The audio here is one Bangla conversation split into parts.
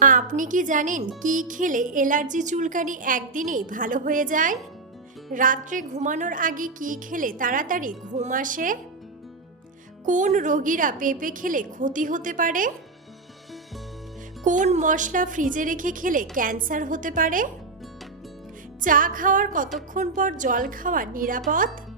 আপনি কি জানেন কি খেলে এলার্জি চুলকানি একদিনেই ভালো হয়ে যায়? রাত্রে ঘুমানোর আগে কি খেলে তাড়াতাড়ি ঘুম আসে? কোন রোগীরা পেঁপে খেলে ক্ষতি হতে পারে? কোন মশলা ফ্রিজে রেখে খেলে ক্যান্সার হতে পারে? চা খাওয়ার কতক্ষণ পর জল খাওয়া নিরাপদ?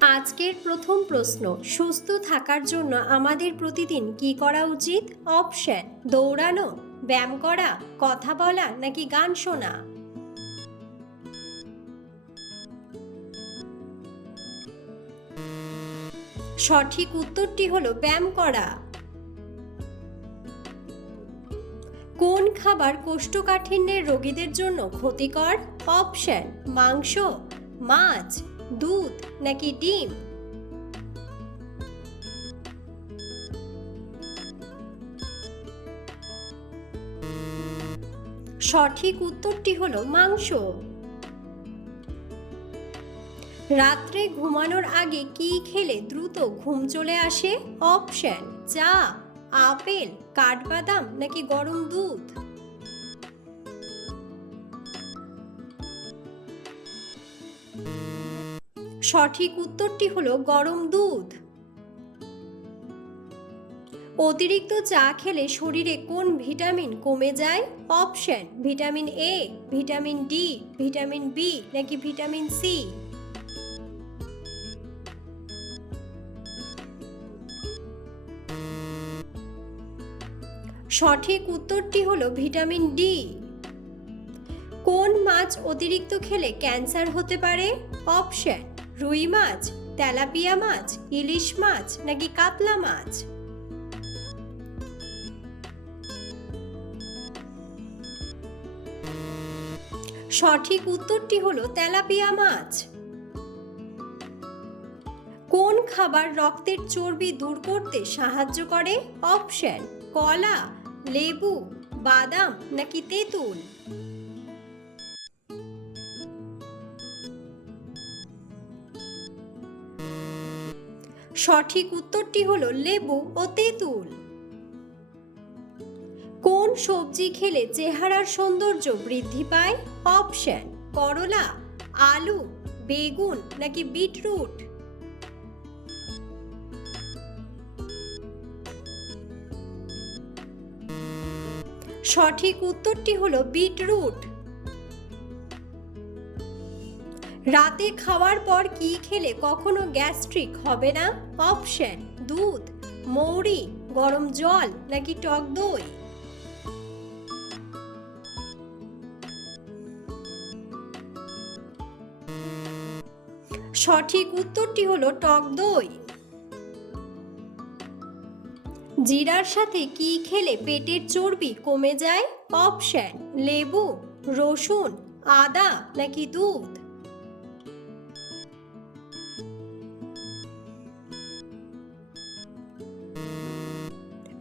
আজকের প্রথম প্রশ্ন, সুস্থ থাকার জন্য আমাদের প্রতিদিন কি করা উচিত? অপশন, দৌড়ানো, ব্যায়াম করা, কথা বলা নাকি গান শোনা? সঠিক উত্তরটি হলো ব্যায়াম করা। কোন খাবার কোষ্ঠকাঠিন্যের রোগীদের জন্য ক্ষতিকর? অপশন, মাংস, মাছ। দুধ নাকি ডিম? সঠিক উত্তরটি হলো মাংস। রাত্রে ঘুমানোর আগে কি খেলে দ্রুত ঘুম চলে আসে? অপশন চা, আপেল, কাঠবাদাম নাকি গরম দুধ? সঠিক উত্তরটি হলো গরম দুধ। অতিরিক্ত চা খেলে শরীরে কোন ভিটামিন কমে যায়? Option, vitamin A vitamin D vitamin B নাকি ভিটামিন সি সঠিক উত্তরটি হলো ভিটামিন ডি কোন মাছ অতিরিক্ত খেলে ক্যান্সার হতে পারে? অপশন রুই মাছ, তেলাপিয়া মাছ, ইলিশ মাছ নাকি কাতলা মাছ? সঠিক উত্তরটি হলো তেলাপিয়া মাছ। কোন খাবার রক্তের চর্বি দূর করতে সাহায্য করে? অপশন, কলা, লেবু, বাদাম নাকি তেঁতুল? সঠিক উত্তরটি হলো লেবু ও তেঁতুল। কোন সবজি খেলে চেহারার সৌন্দর্য বৃদ্ধি পায়? অপশন, করলা, আলু, বেগুন নাকি বিটরুট? সঠিক উত্তরটি হলো বিটরুট। রাতে খাওয়ার পর কি খেলে কখনো গ্যাস্ট্রিক হবে না? অপশন, দুধ, মৌরি, গরম জল নাকি টক দই? সঠিক উত্তরটি হলো টক দই। জিরার সাথে কি খেলে পেটের চর্বি কমে যায়? অপশন, লেবু, রসুন, আদা নাকি দুধ?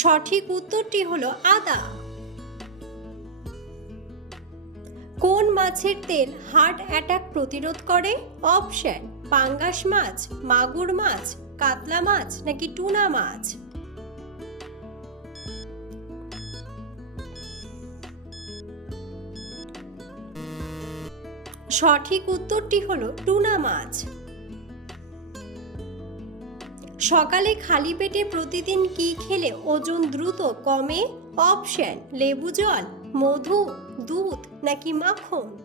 সঠিক উত্তরটি হলো আদা। কোন মাছের তেল হার্ট অ্যাটাক প্রতিরোধ করে? অপশন, পাঙ্গাস মাছ, মাগুর মাছ, কাতলা মাছ নাকি টুনা মাছ? সঠিক উত্তরটি হলো টুনা মাছ। সকালে খালি পেটে প্রতিদিন কি খেলে ওজন দ্রুত কমে? অপশন, লেবু জল, মধু, দুধ নাকি মাখন?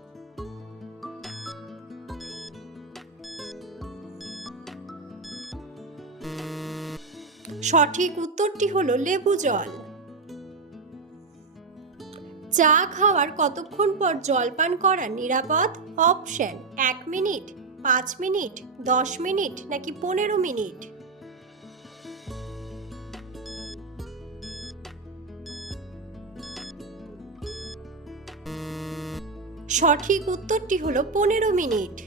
সঠিক উত্তরটি হলো লেবু জল। চা খাওয়ার কতক্ষণ পর জলপান করা নিরাপদ? অপশন, এক মিনিট, পাঁচ মিনিট, দশ মিনিট নাকি পনেরো মিনিট? সঠিক উত্তরটি হলো পনেরো মিনিট।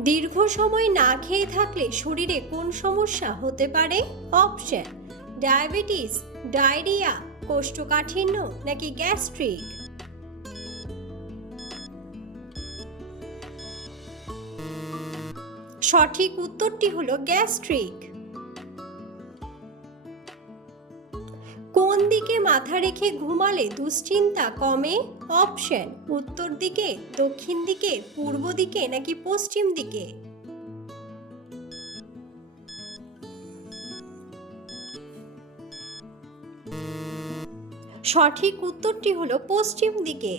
দীর্ঘ সময় না খেয়ে থাকলে শরীরে কোন সমস্যা হতে পারে? অপশন, ডায়াবেটিস, ডায়রিয়া, কোষ্ঠকাঠিন্য নাকি গ্যাস্ট্রিক? সঠিক উত্তরটি হলো গ্যাস্ট্রিক। মাথা রেখে ঘুমালে দুশ্চিন্তা কমে? অপশন উত্তর দিকে, দক্ষিণ দিকে, পূর্ব দিকে নাকি পশ্চিম দিকে? সঠিক উত্তরটি হলো পশ্চিম দিকে।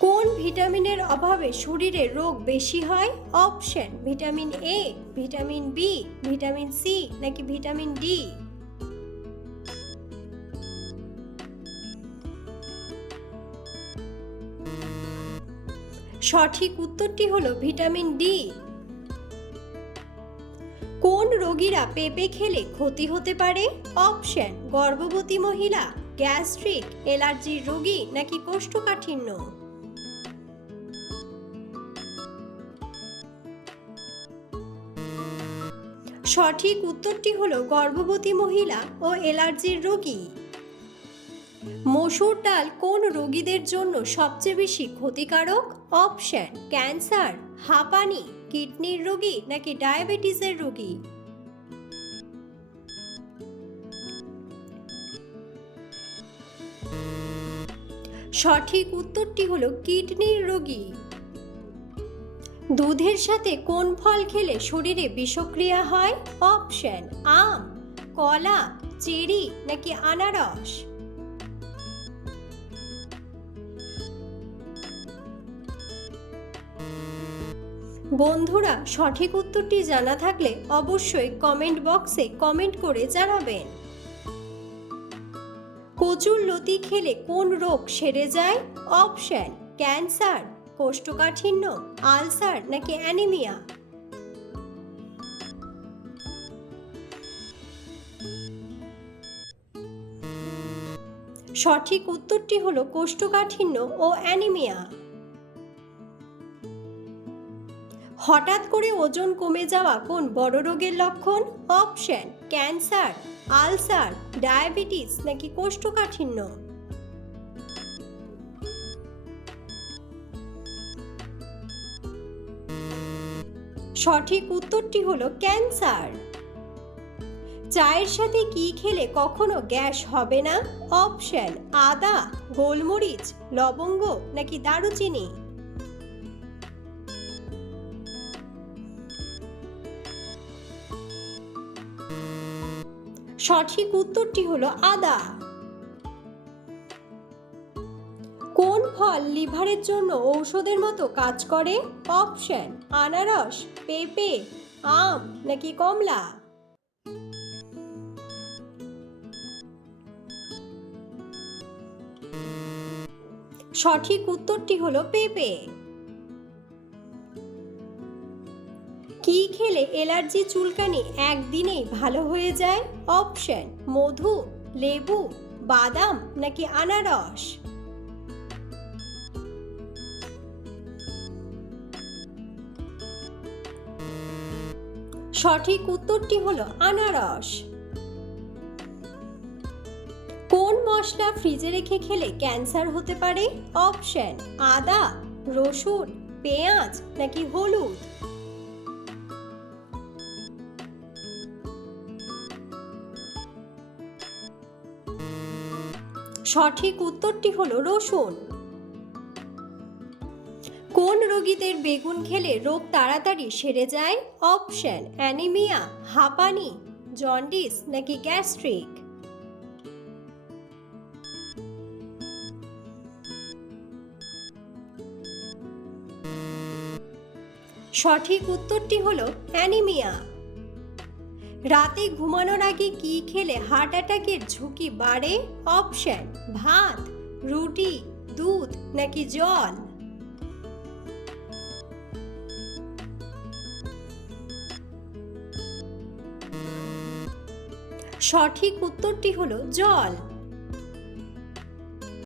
কোন ভিটামিনের অভাবে শরীরে রোগ বেশি হয়? Option vitamin A vitamin B vitamin C নাকি ভিটামিন ডি সঠিক উত্তরটি হলো ভিটামিন ডি। কোন রোগীরা পেঁপে খেলে ক্ষতি হতে পারে? অপশন, গর্ভবতী মহিলা, গ্যাস্ট্রিক, অ্যালার্জির রোগী নাকি কোষ্ঠকাঠিন্য? সঠিক উত্তরটি হলো গর্ভবতী মহিলা ও অ্যালার্জির রোগী। মসুর ডাল কোন রোগীদের জন্য সবচেয়ে বেশি ক্ষতিকারক? অপশন, ক্যান্সার, হাঁপানি, কিডনির রোগী নাকি ডায়াবেটিসের রোগী? সঠিক উত্তরটি হলো কিডনির রোগী। দুধের সাথে কোন ফল খেলে শরীরে বিষক্রিয়া হয়? অপশন, আম, কলা, চেরি নাকি আনারস? বন্ধুরা, সঠিক উত্তরটি জানা থাকলে অবশ্যই কমেন্ট বক্সে কমেন্ট করে জানাবেন। কচুর লতি খেলে কোন রোগ সেরে যায়? অপশন ক্যান্সার কোষ্ঠকাঠিন্য আলসার নাকি অ্যানিমিয়া সঠিক উত্তরটি হলো কোষ্ঠকাঠিন্য ও অ্যানিমিয়া হঠাৎ করে ওজন কমে যাওয়া কোন বড় রোগের লক্ষণ? অপশন, ক্যান্সার, আলসার, ডায়াবেটিস নাকি কোষ্ঠকাঠিন্য? সঠিক উত্তরটি হলো ক্যান্সার। চায়ের সাথে কি খেলে কখনো গ্যাস হবে না? অপশন, আদা, গোলমরিচ, লবঙ্গ নাকি দারুচিনি? সঠিক উত্তরটি হলো আদা। কোন ফল লিভারের জন্য ঔষধের মতো কাজ করে? অপশন, আনারস, পেঁপে, আম নাকি কমলা? সঠিক উত্তরটি হলো পেঁপে। খেলে এলার্জি চুলকানি একদিনেই ভালো হয়ে যায়? অপশন, মধু, লেবু, বাদাম নাকি আনারস? সঠিক উত্তরটি হলো আনারস। কোন মশলা ফ্রিজে রেখে খেলে ক্যান্সার হতে পারে? অপশন, আদা, রসুন, পেঁয়াজ নাকি হলুদ? সঠিক উত্তরটি হলো রসুন। কোন রোগীদের বেগুন খেলে রোগ তাড়াতাড়ি সেরে যায়? অপশন, অ্যানিমিয়া, হাঁপানি, জন্ডিস নাকি গ্যাস্ট্রিক? সঠিক উত্তরটি হলো অ্যানিমিয়া। রাতে ঘুমানোর আগে কি খেলে হার্ট অ্যাটাকের ঝুঁকি বাড়ে? অপশন ভাত, রুটি, দুধ নাকি জল? সঠিক উত্তরটি হলো জল।